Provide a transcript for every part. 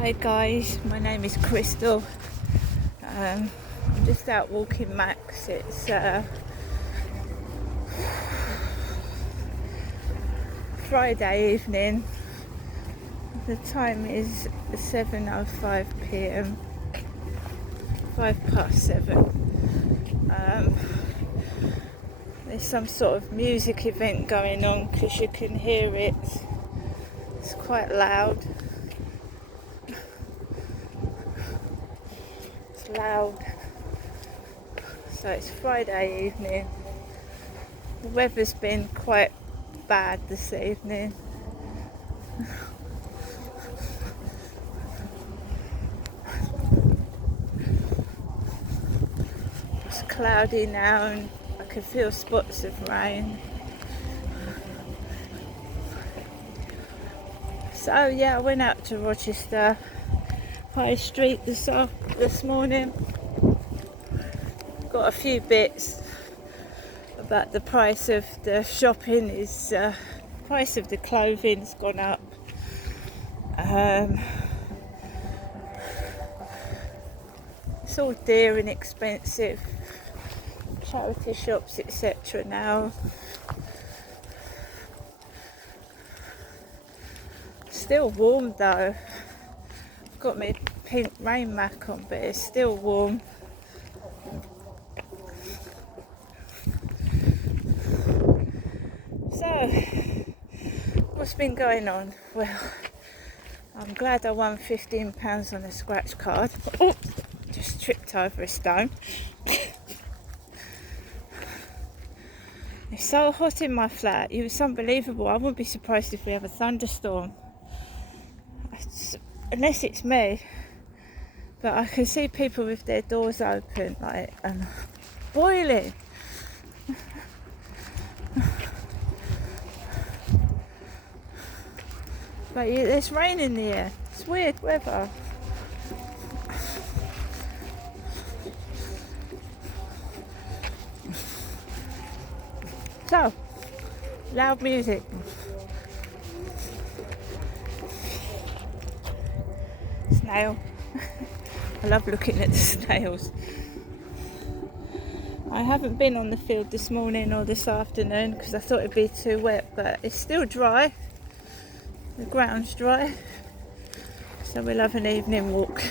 Hi guys, my name is Crystal. I'm just out walking Max. It's Friday evening. The time is 7:05 p.m. 7:05. There's some sort of music event going on because you can hear it. It's quite loud. It's loud. So it's Friday evening. The weather's been quite bad this evening. It's cloudy now and I can feel spots of rain. So yeah, I went out to Rochester High Street this morning. Got a few bits, but the price of the shopping is price of the clothing's gone up. It's all dear and expensive. Charity shops, etc. now. Still warm though. Got my pink rain mac on, but it's still warm. So, what's been going on? Well, I'm glad I won £15 on a scratch card. Oh, just tripped over a stone. It's so hot in my flat. It's unbelievable. I wouldn't be surprised if we have a thunderstorm. Unless it's me. But I can see people with their doors open, like, boiling. But there's rain in the air. It's weird weather. So, loud music. Snail. I love looking at the snails. I haven't been on the field this morning or this afternoon because I thought it'd be too wet, but it's still dry. The ground's dry. So we'll have an evening walk.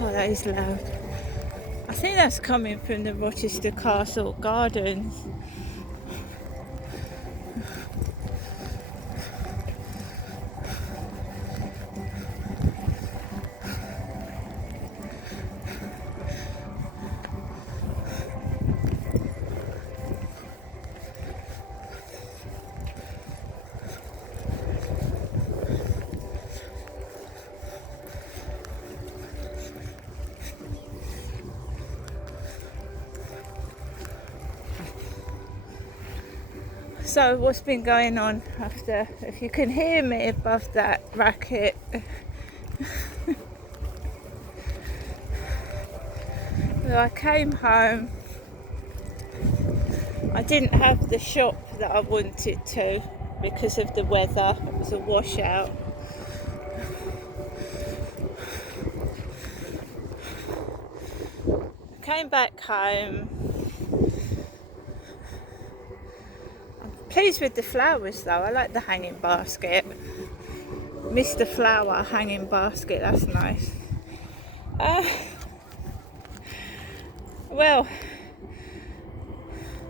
Oh, that is loud. I think that's coming from the Rochester Castle Gardens. So what's been going on after, if you can hear me above that racket. Well, I came home. I didn't have the shop that I wanted to because of the weather. It was a washout. Came back home. Pleased with the flowers though. I like the hanging basket. Mr. Flower hanging basket, that's nice. Well,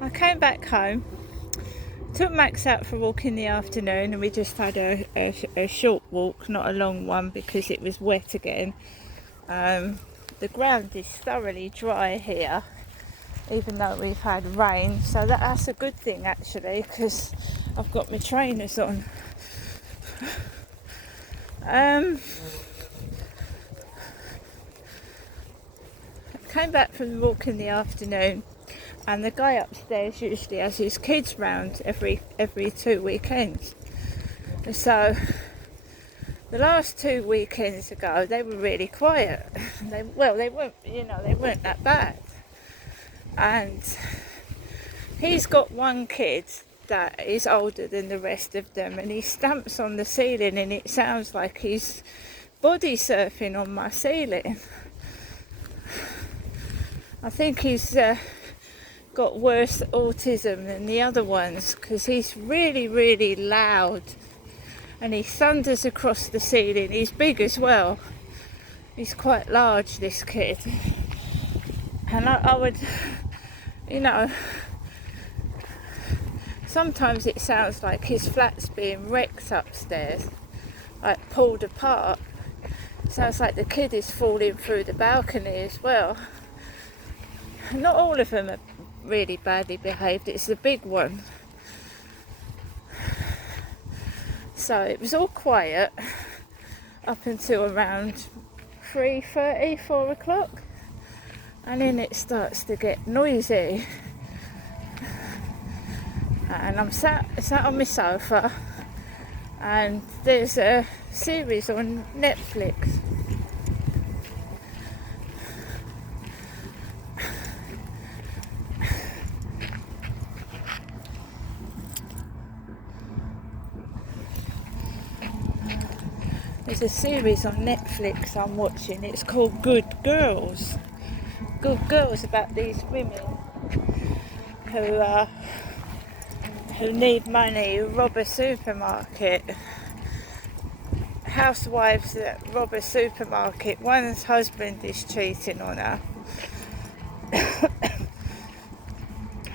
I came back home, took Max out for a walk in the afternoon, and we just had a short walk, not a long one because it was wet again. The ground is thoroughly dry here, even though we've had rain, so that's a good thing actually because I've got my trainers on. Came back from the walk in the afternoon, and the guy upstairs usually has his kids round every 2 weekends. So The last 2 weekends ago, they were really quiet. They weren't, they weren't that bad. And he's got one kid that is older than the rest of them, and he stamps on the ceiling, and it sounds like he's body surfing on my ceiling. I think he's got worse autism than the other ones, because he's really, really loud, and he thunders across the ceiling. He's big as well. He's quite large, this kid. And I would, sometimes it sounds like his flat's being wrecked upstairs, like pulled apart. Sounds like the kid is falling through the balcony as well. Not all of them are really badly behaved, it's the big one. So it was all quiet up until around 3:30, 4 o'clock, and then it starts to get noisy. And I'm sat on my sofa, and there's a series on Netflix. There's a series on Netflix I'm watching. It's called Good Girls. Good Girls, about these women who need money, who rob a supermarket. Housewives that rob a supermarket. One's husband is cheating on her.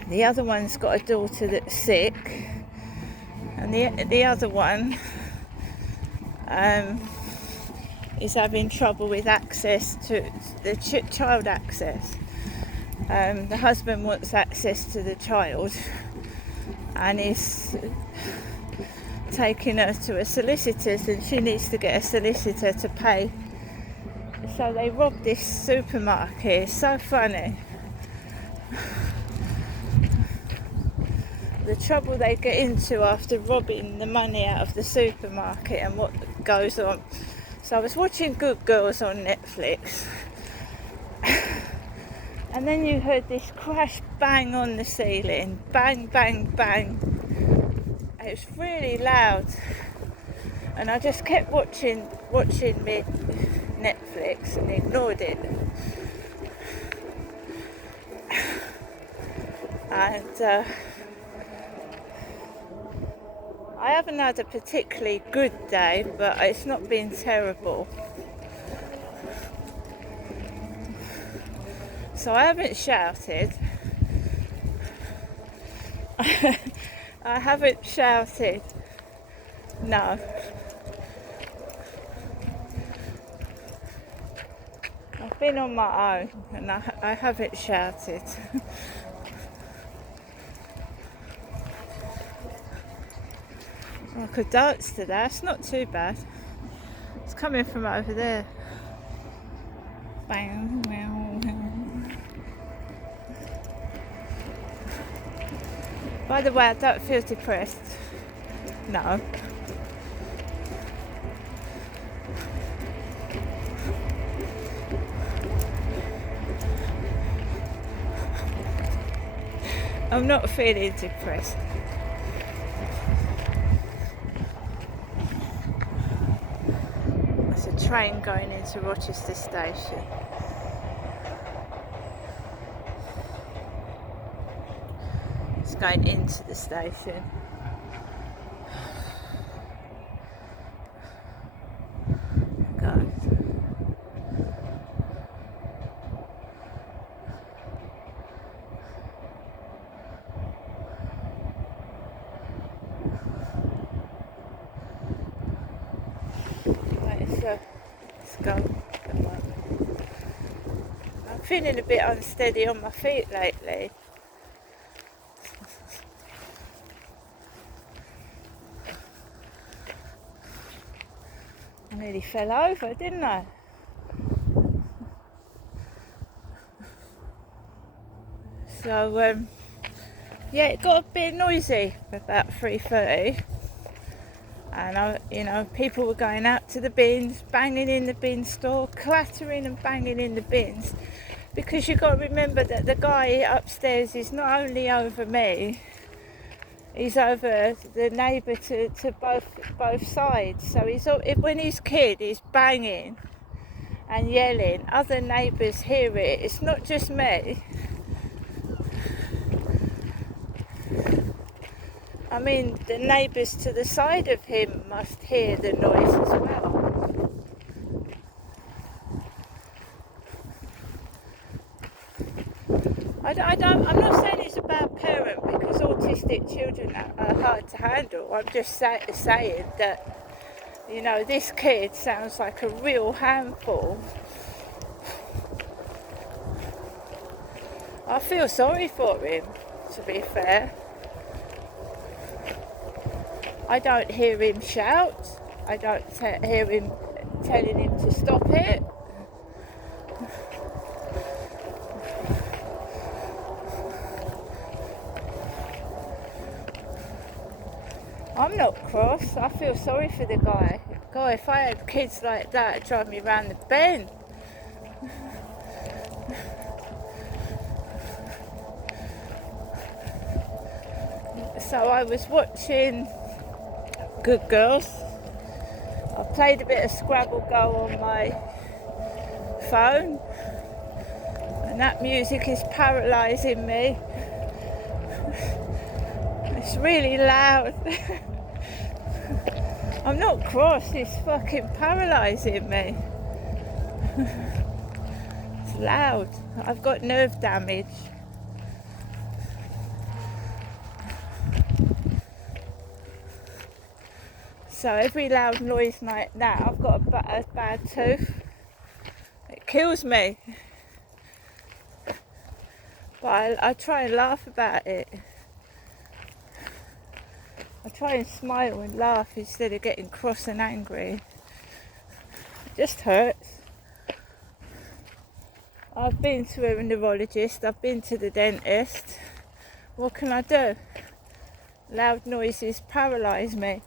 The other one's got a daughter that's sick, and the other one is having trouble with access to the child access. The husband wants access to the child, and is taking her to a solicitor's, and she needs to get a solicitor to pay. So they rob this supermarket. It's so funny. The trouble they get into after robbing the money out of the supermarket and what goes on. So I was watching Good Girls on Netflix, and then you heard this crash bang on the ceiling. Bang, bang, bang. It was really loud, and I just kept watching me Netflix and ignored it. And I haven't had a particularly good day, but it's not been terrible. So I haven't shouted. I haven't shouted. No. I've been on my own, and I haven't shouted. I could dance to that. It's not too bad. It's coming from over there. Bang, meow, meow. By the way, I don't feel depressed. No. I'm not feeling depressed. There's a train going into Rochester Station. It's going into the station. Let's go. I'm feeling a bit unsteady on my feet lately. I nearly fell over, didn't I? So, yeah, it got a bit noisy about 3:30. And people were going out to the bins, banging in the bin store, clattering and banging in the bins, because you've got to remember that the guy upstairs is not only over me, he's over the neighbour to both sides. So when his kid is banging and yelling, other neighbours hear it. It's not just me. I mean, the neighbours to the side of him must hear the noise as well. I'm not saying he's a bad parent, because autistic children are hard to handle. I'm just saying that, this kid sounds like a real handful. I feel sorry for him, to be fair. I don't hear him shout. I don't hear him telling him to stop it. I'm not cross. I feel sorry for the guy. God, if I had kids like that, it'd drive me round the bend. So I was watching Good Girls. I played a bit of Scrabble Go on my phone, and that music is paralysing me. It's really loud. I'm not cross, it's fucking paralysing me. It's loud. I've got nerve damage. So every loud noise like that, I've got a bad tooth. It kills me. But I try and laugh about it. I try and smile and laugh instead of getting cross and angry. It just hurts. I've been to a neurologist, I've been to the dentist. What can I do? Loud noises paralyse me.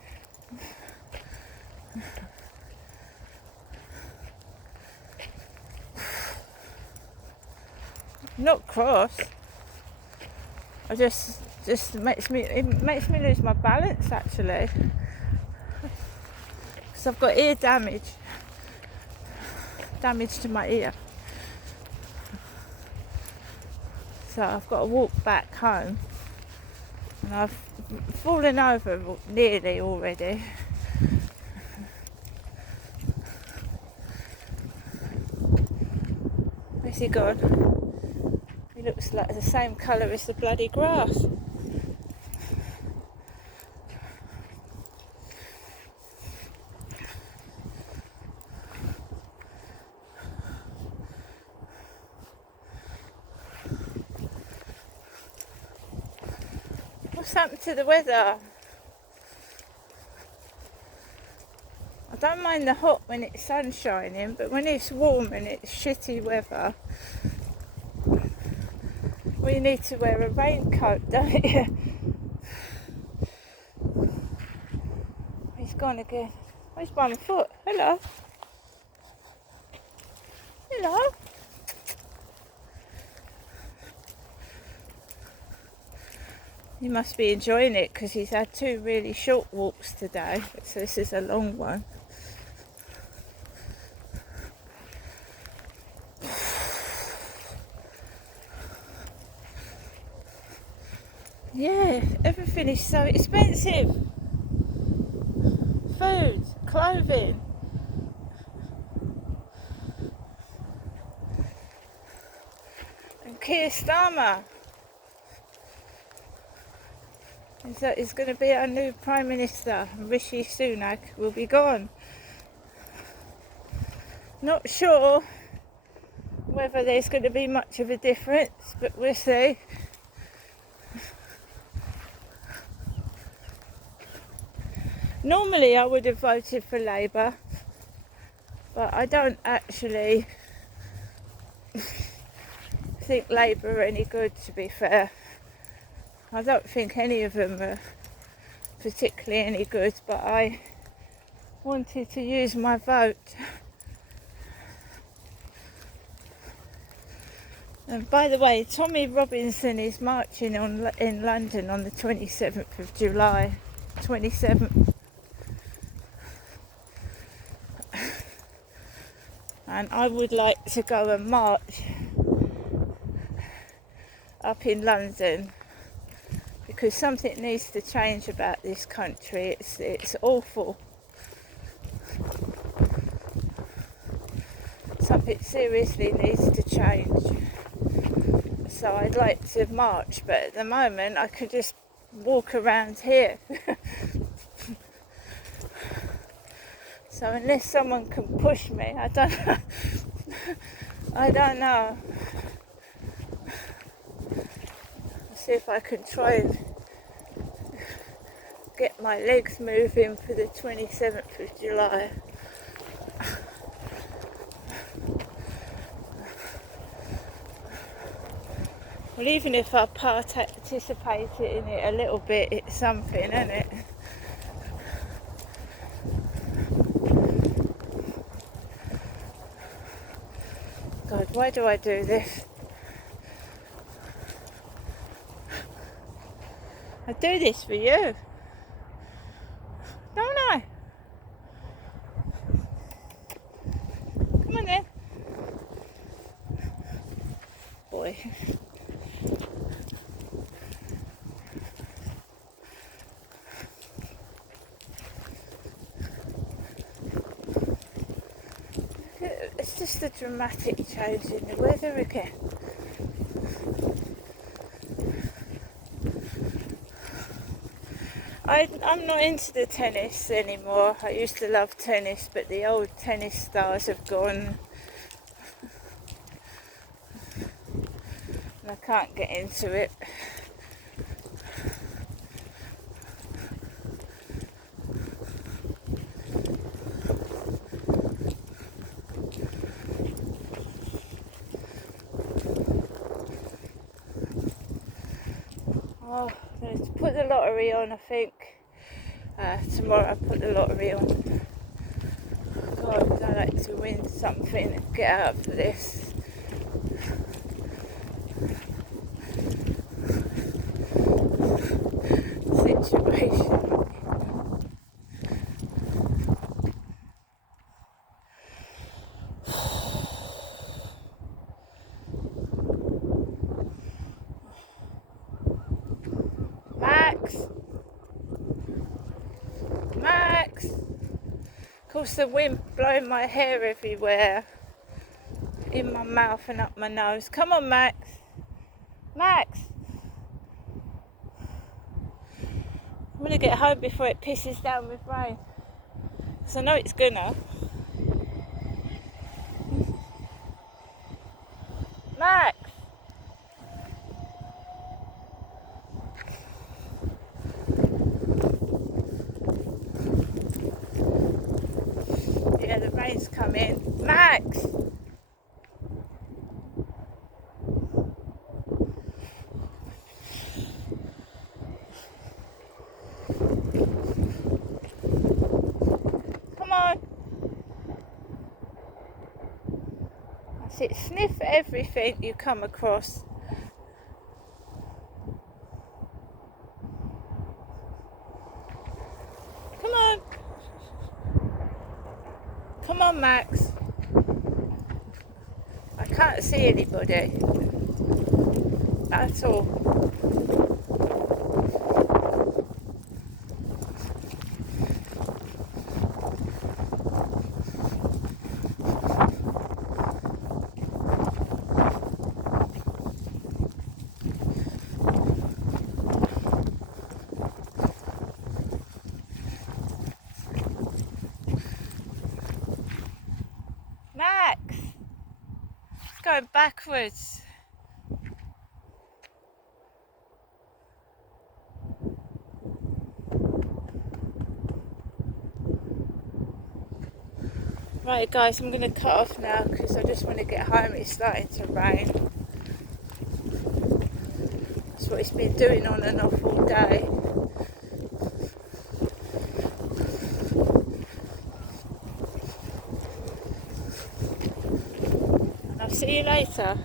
Not cross. I just makes me lose my balance, actually, because I've got ear damage to my ear. So I've got to walk back home, and I've fallen over nearly already. Where's he gone? He looks like the same colour as the bloody grass. What's happened to the weather? I don't mind the hot when it's sun shining, but when it's warm and it's shitty weather, we need to wear a raincoat, don't you? He's gone again. Oh, he's by my foot. Hello. Hello. He must be enjoying it, because he's had 2 really short walks today, so this is a long one. Yeah, everything is so expensive. Food, clothing. And Keir Starmer is going to be our new Prime Minister, and Rishi Sunak will be gone. Not sure whether there's going to be much of a difference, but we'll see. Normally I would have voted for Labour, but I don't actually think Labour are any good, to be fair. I don't think any of them are particularly any good, but I wanted to use my vote. And by the way, Tommy Robinson is marching in London on the 27th of July. 27th. And I would like to go and march up in London, because something needs to change about this country. It's awful. Something seriously needs to change. So I'd like to march, but at the moment I could just walk around here. So unless someone can push me, I don't know. I don't know. I'll see if I can try and get my legs moving for the 27th of July. Well, even if I participate in it a little bit, it's something, isn't it? God, why do I do this? I do this for you, don't I? Come on then. Boy. It's just a dramatic change in the weather again. I'm not into the tennis anymore. I used to love tennis, but the old tennis stars have gone. And I can't get into it. Oh, I'm going to put the lottery on, I think. Tomorrow I put the lottery on. God, I like to win something and get out of this. Situation. Max! Of course the wind blowing my hair everywhere. In my mouth and up my nose. Come on, Max! Max! I'm going to get home before it pisses down with rain. Because I know it's gonna. Max! Yeah, the rain's coming. Max! Come on! That's it. Sniff everything you come across. Come on! Come on, Max. I can't see anybody at all. Max! It's going backwards. Right guys, I'm going to cut off now because I just want to get home. It's starting to rain. That's what it's been doing on and off all day. I'll see you later.